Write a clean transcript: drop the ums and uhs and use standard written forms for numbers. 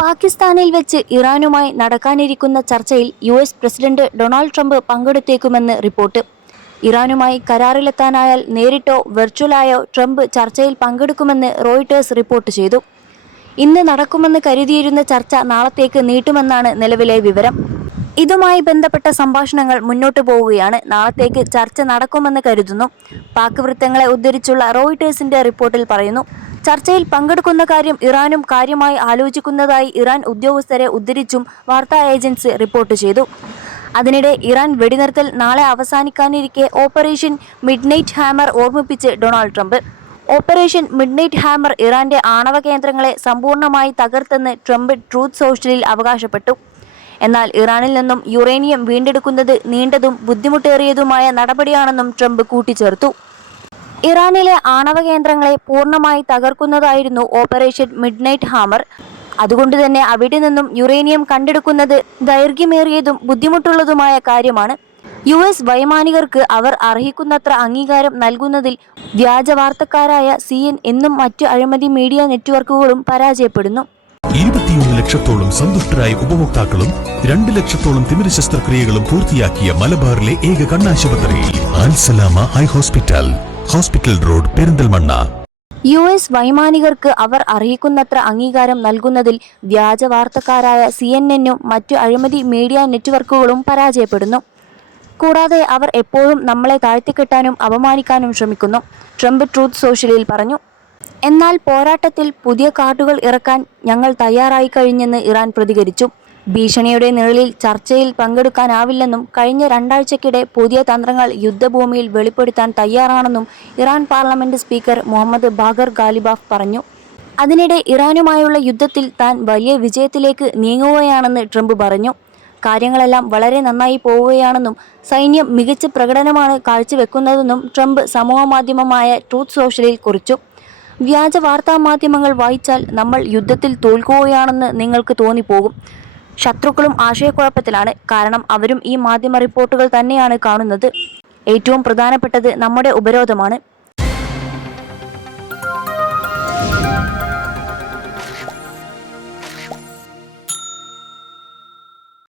പാകിസ്ഥാനിൽ വെച്ച് ഇറാനുമായി നടക്കാനിരിക്കുന്ന ചർച്ചയിൽ US പ്രസിഡന്റ് ഡൊണാൾഡ് ട്രംപ് പങ്കെടുത്തേക്കുമെന്ന് റിപ്പോർട്ട്. ഇറാനുമായി കരാറിലെത്താനായാൽ നേരിട്ടോ വെർച്വലായോ ട്രംപ് ചർച്ചയിൽ പങ്കെടുക്കുമെന്ന് റോയിട്ടേഴ്സ് റിപ്പോർട്ട് ചെയ്തു. ഇന്ന് നടക്കുമെന്ന് കരുതിയിരുന്ന ചർച്ച നാളത്തേക്ക് നീട്ടുമെന്നാണ് നിലവിലെ വിവരം. ഇതുമായി ബന്ധപ്പെട്ട സംഭാഷണങ്ങൾ മുന്നോട്ടു പോവുകയാണ്. നാളത്തേക്ക് ചർച്ച നടക്കുമെന്ന് കരുതുന്നു. പാക് വൃത്തങ്ങളെ ഉദ്ധരിച്ചുള്ള റോയിട്ടേഴ്സിന്റെ റിപ്പോർട്ടിൽ പറയുന്നു. ചർച്ചയിൽ പങ്കെടുക്കുന്ന കാര്യം ഇറാനും കാര്യമായി ആലോചിക്കുന്നതായി ഇറാൻ ഉദ്യോഗസ്ഥരെ ഉദ്ധരിച്ചും വാർത്താ ഏജൻസി റിപ്പോർട്ട് ചെയ്തു. അതിനിടെ ഇറാൻ വെടിനിർത്തൽ നാളെ അവസാനിക്കാനിരിക്കെ ഓപ്പറേഷൻ മിഡ്നൈറ്റ് ഹാമർ ഓർമ്മിപ്പിച്ച് Donald Trump. Operation Midnight Hammer ഇറാന്റെ ആണവ കേന്ദ്രങ്ങളെ സമ്പൂർണ്ണമായി തകർത്തെന്ന് ട്രംപ് ട്രൂത്ത് സോഷ്യലിൽ അവകാശപ്പെട്ടു. എന്നാൽ ഇറാനിൽ നിന്നും യുറേനിയം വീണ്ടെടുക്കുന്നത് നീണ്ടതും ബുദ്ധിമുട്ടേറിയതുമായ നടപടിയാണെന്നും ട്രംപ് കൂട്ടിച്ചേർത്തു. ഇറാനിലെ ആണവ കേന്ദ്രങ്ങളെ പൂർണ്ണമായി തകർക്കുന്നതായിരുന്നു ഓപ്പറേഷൻ മിഡ്നൈറ്റ് ഹാമർ. അതുകൊണ്ടുതന്നെ അവിടെ നിന്നും യുറേനിയം കണ്ടെടുക്കുന്നത് ദൈർഘ്യമേറിയതും ബുദ്ധിമുട്ടുള്ളതുമായ കാര്യമാണ്. US വൈമാനികർക്ക് അവർ അർഹിക്കുന്നത്ര അംഗീകാരം നൽകുന്നതിൽ വ്യാജവാർത്തക്കാരായ CNN മറ്റു അഴിമതി മീഡിയ നെറ്റ്വർക്കുകളും പരാജയപ്പെടുന്നു. 21 ലക്ഷത്തോളം സന്തുഷ്ടരായ ഉപഭോക്താക്കളും 2 ലക്ഷത്തോളം തിമിര ശസ്ത്രക്രിയകളും പൂർത്തിയാക്കിയ മലബാറിലെ ഏക കണ്ണാശുപത്രി Al Salama high hospital, hospital road, Perinthalmanna. US വൈമാനികർക്ക് അവർ അർഹിക്കുന്നത്ര അംഗീകാരം നൽകുന്നതിൽ വ്യാജവാർത്തക്കാരായ CNN മറ്റു അഴിമതി മീഡിയ നെറ്റ്വർക്കുകളും പരാജയപ്പെടുന്നു. കൂടാതെ അവർ എപ്പോഴും നമ്മളെ താഴ്ത്തിക്കെട്ടാനും അപമാനിക്കാനും ശ്രമിക്കുന്നു, ട്രംപ് ട്രൂത്ത് സോഷ്യലിൽ പറഞ്ഞു. എന്നാൽ പോരാട്ടത്തിൽ പുതിയ കാർഡുകൾ ഇറക്കാൻ ഞങ്ങൾ തയ്യാറായി കഴിഞ്ഞെന്ന് ഇറാൻ പ്രതികരിച്ചു. ഭീഷണിയുടെ നിഴലിൽ ചർച്ചയിൽ പങ്കെടുക്കാനാവില്ലെന്നും കഴിഞ്ഞ 2 ആഴ്ചക്കിടെ പുതിയ തന്ത്രങ്ങൾ യുദ്ധഭൂമിയിൽ വെളിപ്പെടുത്താൻ തയ്യാറാണെന്നും Iran parliament speaker Mohammad Bagher Ghalibaf പറഞ്ഞു. അതിനിടെ ഇറാനുമായുള്ള യുദ്ധത്തിൽ താൻ വലിയ വിജയത്തിലേക്ക് നീങ്ങുകയാണെന്ന് ട്രംപ് പറഞ്ഞു. കാര്യങ്ങളെല്ലാം വളരെ നന്നായി പോവുകയാണെന്നും സൈന്യം മികച്ച പ്രകടനമാണ് കാഴ്ചവെക്കുന്നതെന്നും ട്രംപ് സമൂഹമാധ്യമമായ ട്രൂത്ത് സോഷ്യലിൽ കുറിച്ചു. വ്യാജ വാർത്താ മാധ്യമങ്ങൾ വായിച്ചാൽ നമ്മൾ യുദ്ധത്തിൽ തോൽക്കുകയാണെന്ന് നിങ്ങൾക്ക് തോന്നിപ്പോകും. ശത്രുക്കളും ആശയക്കുഴപ്പത്തിലാണ്. കാരണം അവരും ഈ മാധ്യമ റിപ്പോർട്ടുകൾ തന്നെയാണ് കാണുന്നത്. ഏറ്റവും പ്രധാനപ്പെട്ടത് നമ്മുടെ ഉപരോധമാണ്.